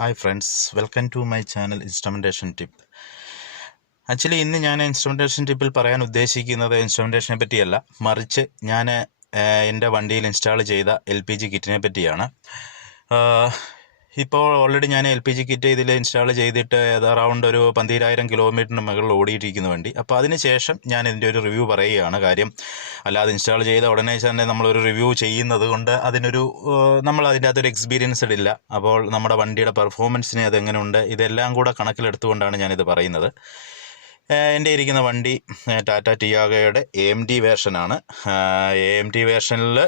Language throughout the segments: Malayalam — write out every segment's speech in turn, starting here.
Hi friends, welcome to my channel Instrumentation Tip. Actually ഇന്ന് ഞാൻ ഇൻസ്ട്രുമെൻറ്റേഷൻ ടിപ്പിൽ പറയാൻ ഉദ്ദേശിക്കുന്നത് ഇൻസ്ട്രുമെൻറ്റേഷനെ പറ്റിയല്ല, മറിച്ച് ഞാൻ എൻ്റെ വണ്ടിയിൽ ഇൻസ്റ്റാൾ ചെയ്ത LPG കിറ്റിനെ പറ്റിയാണ്. ഇപ്പോൾ ഓൾറെഡി ഞാൻ LPG കിറ്റ് ഇതിൽ ഇൻസ്റ്റാൾ ചെയ്തിട്ട് അറൗണ്ട് ഒരു 12,000 കിലോമീറ്ററിന് മുകളിൽ ഓടിയിരിക്കുന്നു വണ്ടി. അപ്പോൾ അതിന് ശേഷം ഞാൻ ഇതിൻ്റെ ഒരു റിവ്യൂ പറയുകയാണ്. കാര്യം അല്ലാതെ ഇൻസ്റ്റാൾ ചെയ്ത ഉടനെ തന്നെ നമ്മളൊരു റിവ്യൂ ചെയ്യുന്നത് കൊണ്ട് നമ്മൾ അതിൻ്റെ അകത്തൊരു എക്സ്പീരിയൻസ്ഡ് ഇല്ല. അപ്പോൾ നമ്മുടെ വണ്ടിയുടെ പെർഫോമൻസിനെ അതെങ്ങനെയുണ്ട് ഇതെല്ലാം കൂടെ കണക്കിലെടുത്തുകൊണ്ടാണ് ഞാനിത് പറയുന്നത്. എൻ്റെ ഇരിക്കുന്ന വണ്ടി ടാറ്റ ടിയാഗോയുടെ AMT വേർഷനാണ്. AMT വേർഷനിൽ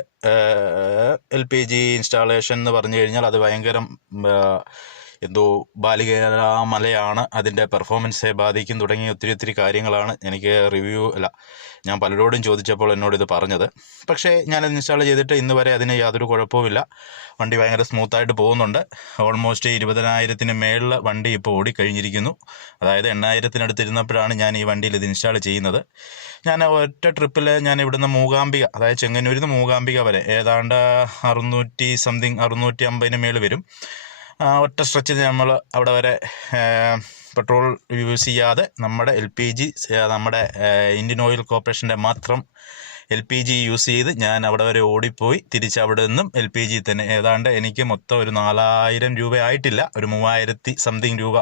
LPG ഇൻസ്റ്റാളേഷൻ എന്ന് പറഞ്ഞു കഴിഞ്ഞാൽ അത് ഭയങ്കരം എന്തോ ബാലികമലയാണ്, അതിൻ്റെ പെർഫോമൻസെ ബാധിക്കും തുടങ്ങിയ ഒത്തിരി കാര്യങ്ങളാണ് ഞാൻ പലരോടും ചോദിച്ചപ്പോൾ എന്നോട് ഇത് പറഞ്ഞത്. പക്ഷേ ഞാനത് ഇൻസ്റ്റാൾ ചെയ്തിട്ട് ഇന്ന് വരെ അതിന് യാതൊരു കുഴപ്പവുമില്ല. വണ്ടി ഭയങ്കര സ്മൂത്തായിട്ട് പോകുന്നുണ്ട്. ഓൾമോസ്റ്റ് 20,000 മേളിൽ വണ്ടി ഇപ്പോൾ ഓടിക്കഴിഞ്ഞിരിക്കുന്നു. അതായത് 8,000 ഇരുന്നപ്പോഴാണ് ഞാൻ ഈ വണ്ടിയിൽ ഇത് ഇൻസ്റ്റാൾ ചെയ്യുന്നത്. ഞാൻ ഒറ്റ ട്രിപ്പിൽ ഞാൻ ഇവിടുന്ന് മൂകാംബിക, അതായത് ചെങ്ങന്നൂരിൽ നിന്ന് മൂകാംബിക വരെ ഏതാണ്ട് 650 മേളിൽ വരും. ഒറ്റ സ്ട്രെച്ചിൽ നമ്മൾ അവിടെ വരെ പെട്രോൾ യൂസ് ചെയ്യാതെ നമ്മുടെ LPG, നമ്മുടെ ഇന്ത്യൻ ഓയിൽ കോർപ്പറേഷൻ്റെ മാത്രം LPG യൂസ് ചെയ്ത് ഞാൻ അവിടെ വരെ ഓടിപ്പോയി തിരിച്ച് അവിടെ നിന്നും LPG തന്നെ ഏതാണ്ട് എനിക്ക് മൊത്തം ഒരു 4,000 രൂപ ആയിട്ടില്ല, ഒരു 3,000 സംതിങ് രൂപ,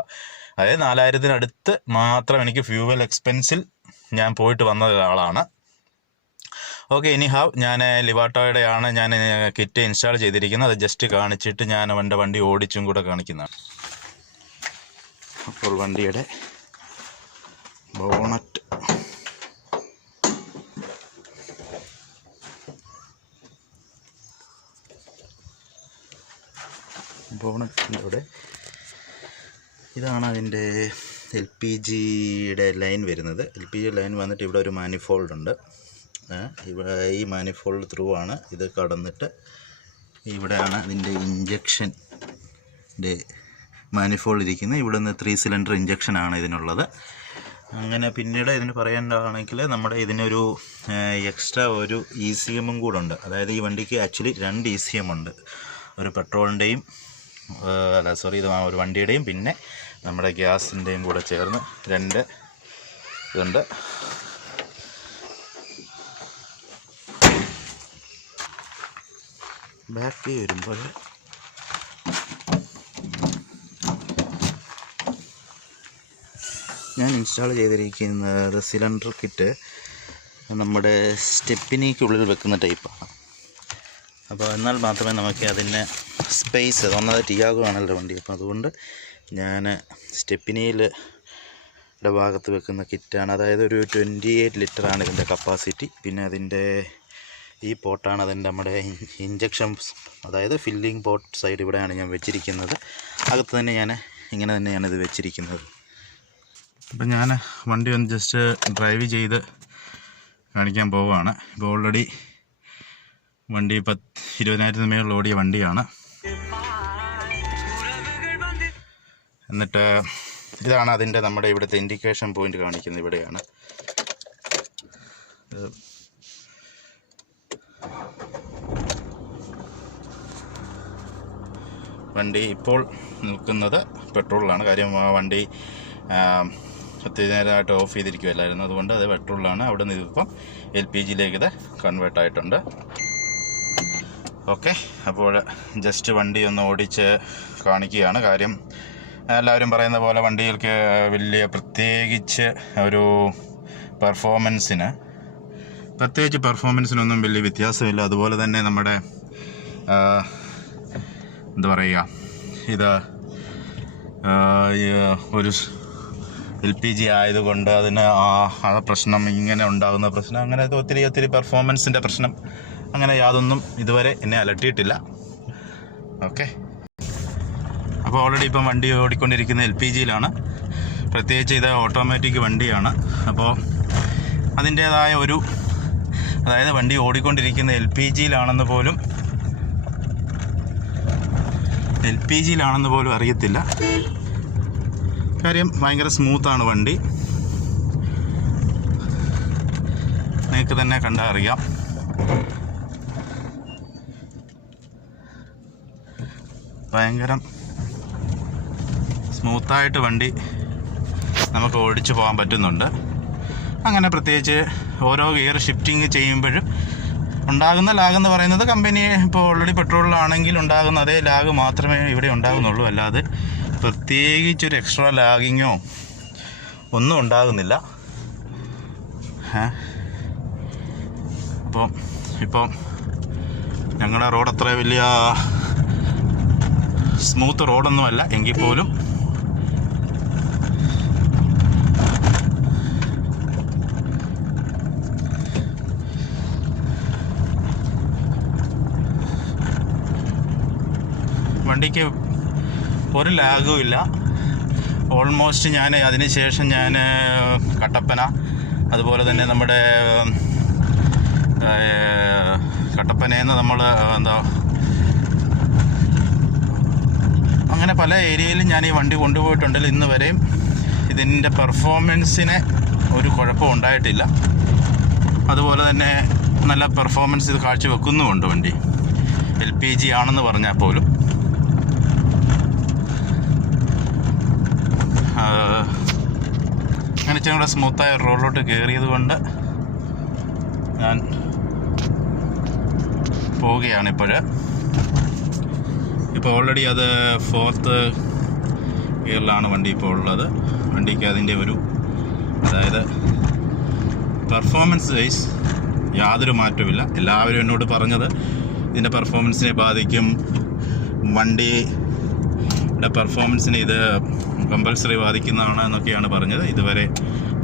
അതായത് 4,000 മാത്രം എനിക്ക് ഫ്യൂവൽ എക്സ്പെൻസിൽ ഞാൻ പോയിട്ട് വന്ന ഒരാളാണ്. ഓക്കെ, എനിഹാവ് ഞാൻ ലിവാട്ടോയുടെയാണ് ഞാൻ കിറ്റ് ഇൻസ്റ്റാൾ ചെയ്തിരിക്കുന്നത്. അത് ജസ്റ്റ് കാണിച്ചിട്ട് ഞാൻ എൻ്റെ വണ്ടി ഓടിച്ചും കൂടെ കാണിക്കുന്നതാണ്. അപ്പോൾ വണ്ടിയുടെ ബോണറ്റിൻ്റെ അവിടെ ഇതാണ് അതിൻ്റെ LPGയുടെ ലൈൻ വരുന്നത്. LPG ലൈൻ വന്നിട്ട് ഇവിടെ ഒരു മാനിഫോൾഡ് ഉണ്ട്. ഇവിടെ ഈ മാനിഫോൾഡ് ത്രൂ ആണ് ഇത് കടന്നിട്ട് ഇവിടെയാണ് അതിൻ്റെ ഇഞ്ചക്ഷൻ്റെ മാനിഫോൾഡ് ഇരിക്കുന്നത്. ഇവിടെ നിന്ന് 3 സിലിണ്ടർ ഇഞ്ചക്ഷനാണ് ഇതിനുള്ളത്. അങ്ങനെ പിന്നീട് ഇതിന് പറയേണ്ടതാണെങ്കിൽ നമ്മുടെ ഇതിനൊരു എക്സ്ട്രാ ഒരു ECM കൂടെ ഉണ്ട്. അതായത് ഈ വണ്ടിക്ക് ആക്ച്വലി 2 ECM ഉണ്ട്. ഒരു പെട്രോളിൻ്റെയും ഇത് ഒരു വണ്ടിയുടെയും പിന്നെ നമ്മുടെ ഗ്യാസിൻ്റെയും കൂടെ ചേർന്ന് 2 ഇതുണ്ട്. ബാക്കി വരുമ്പോൾ ഞാൻ ഇൻസ്റ്റാൾ ചെയ്തിരിക്കുന്നത് സിലിണ്ടർ കിറ്റ് നമ്മുടെ സ്റ്റെപ്പിനിക്കുള്ളിൽ വെക്കുന്ന ടൈപ്പാണ്. അപ്പോൾ എന്നാൽ മാത്രമേ നമുക്ക് അതിന് സ്പേസ്, ഒന്നത് ടിയാഗോ ആണല്ലോ വണ്ടി, അപ്പോൾ അതുകൊണ്ട് ഞാൻ സ്റ്റെപ്പിനിയുടെ ഭാഗത്ത് വെക്കുന്ന കിറ്റാണ്. അതായത് ഒരു 28 ലിറ്ററാണ് ഇതിൻ്റെ കപ്പാസിറ്റി. പിന്നെ അതിൻ്റെ ഈ പോട്ടാണ് അതിൻ്റെ നമ്മുടെ ഇഞ്ചക്ഷൻ, അതായത് ഫില്ലിംഗ് പോട്ട് സൈഡ് ഇവിടെയാണ് ഞാൻ വെച്ചിരിക്കുന്നത്. അകത്ത് തന്നെ ഇങ്ങനെ തന്നെയാണ് ഇത് വെച്ചിരിക്കുന്നത്. അപ്പം ഞാൻ വണ്ടി ഒന്ന് ജസ്റ്റ് ഡ്രൈവ് ചെയ്ത് കാണിക്കാൻ പോവുകയാണ്. ഇപ്പോൾ ഓൾറെഡി വണ്ടി 20,000 മേളിൽ ഓടിയ വണ്ടിയാണ്. എന്നിട്ട് ഇതാണ് അതിൻ്റെ നമ്മുടെ ഇവിടുത്തെ ഇൻഡിക്കേഷൻ പോയിൻ്റ് കാണിക്കുന്നത്. ഇവിടെയാണ് വണ്ടി ഇപ്പോൾ നിൽക്കുന്നത് പെട്രോളിലാണ്. കാര്യം ആ വണ്ടി ഒത്തിരി നേരമായിട്ട് ഓഫ് ചെയ്തിരിക്കുമല്ലായിരുന്നു, അതുകൊണ്ട് അത് പെട്രോളിലാണ്. അവിടെ നിന്ന് ഇതിപ്പം LPGയിലേക്ക് ഇത് കൺവേർട്ട് ആയിട്ടുണ്ട്. ഓക്കെ, അപ്പോൾ ജസ്റ്റ് വണ്ടി ഒന്ന് ഓടിച്ച് കാണിക്കുകയാണ്. കാര്യം എല്ലാവരും പറയുന്ന പോലെ വണ്ടികൾക്ക് വലിയ പ്രത്യേകിച്ച് പെർഫോമൻസിനൊന്നും വലിയ വ്യത്യാസമില്ല. അതുപോലെ തന്നെ നമ്മുടെ എന്താ പറയുക, ഇത് ഒരു LPG ആയതുകൊണ്ട് അതിന് ആ പ്രശ്നം, ഇങ്ങനെ ഉണ്ടാകുന്ന പ്രശ്നം, അങ്ങനെ ഒത്തിരി പെർഫോമൻസിൻ്റെ പ്രശ്നം, അങ്ങനെ യാതൊന്നും ഇതുവരെ എന്നെ അലട്ടിയിട്ടില്ല. ഓക്കെ, അപ്പോൾ ഓൾറെഡി ഇപ്പം വണ്ടി ഓടിക്കൊണ്ടിരിക്കുന്ന LPGയിലാണ്. പ്രത്യേകിച്ച് ഇത് ഓട്ടോമാറ്റിക് വണ്ടിയാണ്. അപ്പോൾ അതിൻ്റേതായ അതായത് വണ്ടി ഓടിക്കൊണ്ടിരിക്കുന്ന LPGയിലാണെന്ന് പോലും അറിയത്തില്ല. കാര്യം ഭയങ്കര സ്മൂത്താണ് വണ്ടി, നിങ്ങൾക്ക് തന്നെ കണ്ടാൽ അറിയാം. ഭയങ്കരം സ്മൂത്തായിട്ട് വണ്ടി നമുക്ക് ഓടിച്ചു പോകാൻ പറ്റുന്നുണ്ട്. അങ്ങനെ പ്രത്യേകിച്ച് ഓരോ ഗിയർ ഷിഫ്റ്റിങ് ചെയ്യുമ്പോഴും ഉണ്ടാകുന്ന ലാഗെന്ന് പറയുന്നത് കമ്പനി ഇപ്പോൾ ഓൾറെഡി പെട്രോളിലാണെങ്കിൽ ഉണ്ടാകുന്ന അതേ ലാഗ് മാത്രമേ ഇവിടെ ഉണ്ടാകുന്നുള്ളൂ. അല്ലാതെ പ്രത്യേകിച്ചൊരു എക്സ്ട്രാ ലാഗിങ്ങോ ഒന്നും ഉണ്ടാകുന്നില്ല. ഇപ്പം ഞങ്ങളുടെ റോഡ് അത്ര വലിയ സ്മൂത്ത് റോഡൊന്നുമല്ല എങ്കിൽ പോലും വണ്ടിക്ക് ഒരു ലാഗും ഇല്ല. ഓൾമോസ്റ്റ് ഞാൻ അതിനുശേഷം ഞാൻ കട്ടപ്പന, അതുപോലെ തന്നെ നമ്മുടെ കട്ടപ്പനയിൽ നിന്ന് നമ്മൾ അങ്ങനെ പല ഏരിയയിലും ഞാൻ ഈ വണ്ടി കൊണ്ടുപോയിട്ടുണ്ടെങ്കിൽ ഇന്ന് വരെയും ഇതിൻ്റെ പെർഫോമൻസിന് ഒരു കുഴപ്പം ഉണ്ടായിട്ടില്ല. അതുപോലെ തന്നെ നല്ല പെർഫോമൻസ് ഇത് കാഴ്ചവെക്കുന്നുമുണ്ട് വണ്ടി. LPG ആണെന്ന് പറഞ്ഞാൽ പോലും അങ്ങനെ ഇച്ചിരി കൂടെ സ്മൂത്തായ റോഡിലോട്ട് കയറിയത് കൊണ്ട് ഞാൻ പോവുകയാണ് ഇപ്പോൾ ഓൾറെഡി അത് 4th ഗിയറിലാണ് വണ്ടി ഇപ്പോൾ ഉള്ളത്. വണ്ടിക്ക് അതിൻ്റെ അതായത് പെർഫോമൻസ് വൈസ് യാതൊരു മാറ്റമില്ല. എല്ലാവരും എന്നോട് പറഞ്ഞത് ഇതിൻ്റെ പെർഫോമൻസിനെ ബാധിക്കും, വണ്ടിയുടെ പെർഫോമൻസിനെ ഇത് കമ്പൽസറി ബാധിക്കുന്നതാണ് എന്നൊക്കെയാണ് പറഞ്ഞത്. ഇതുവരെ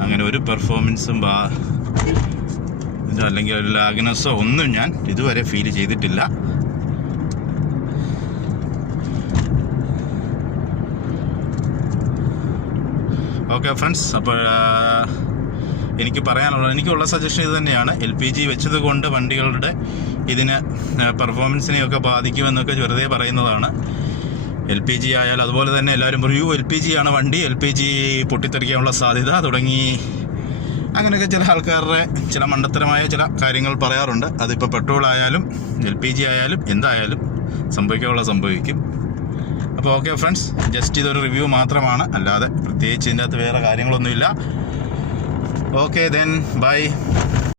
അങ്ങനെ ഒരു പെർഫോമൻസും അല്ലെങ്കിൽ ഒരു ലാഗ്നെസ്സോ ഒന്നും ഞാൻ ഇതുവരെ ഫീൽ ചെയ്തിട്ടില്ല. ഓക്കെ ഫ്രണ്ട്സ്, അപ്പോൾ എനിക്കുള്ള സജഷൻ ഇത് തന്നെയാണ്. LPG വെച്ചത് കൊണ്ട് വണ്ടികളുടെ ഇതിന് പെർഫോമൻസിനെയൊക്കെ ബാധിക്കുമെന്നൊക്കെ വെറുതെ പറയുന്നതാണ്. LPG ആയാൽ അതുപോലെ തന്നെ എല്ലാവരും പറയൂ LPG ആണ് വണ്ടി, LPG പൊട്ടിത്തെറിക്കാനുള്ള സാധ്യത തുടങ്ങി അങ്ങനെയൊക്കെ ചില ആൾക്കാരുടെ ചില മണ്ടത്തരമായ ചില കാര്യങ്ങൾ പറയാറുണ്ട്. അതിപ്പോൾ പെട്രോൾ ആയാലും LPG ആയാലും എന്തായാലും സംഭവിക്കും. അപ്പോൾ ഓക്കെ ഫ്രണ്ട്സ്, ജസ്റ്റ് ഇതൊരു റിവ്യൂ മാത്രമാണ്, അല്ലാതെ പ്രത്യേകിച്ച് ഇതിൻ്റെ അകത്ത് വേറെ കാര്യങ്ങളൊന്നുമില്ല. Okay then bye.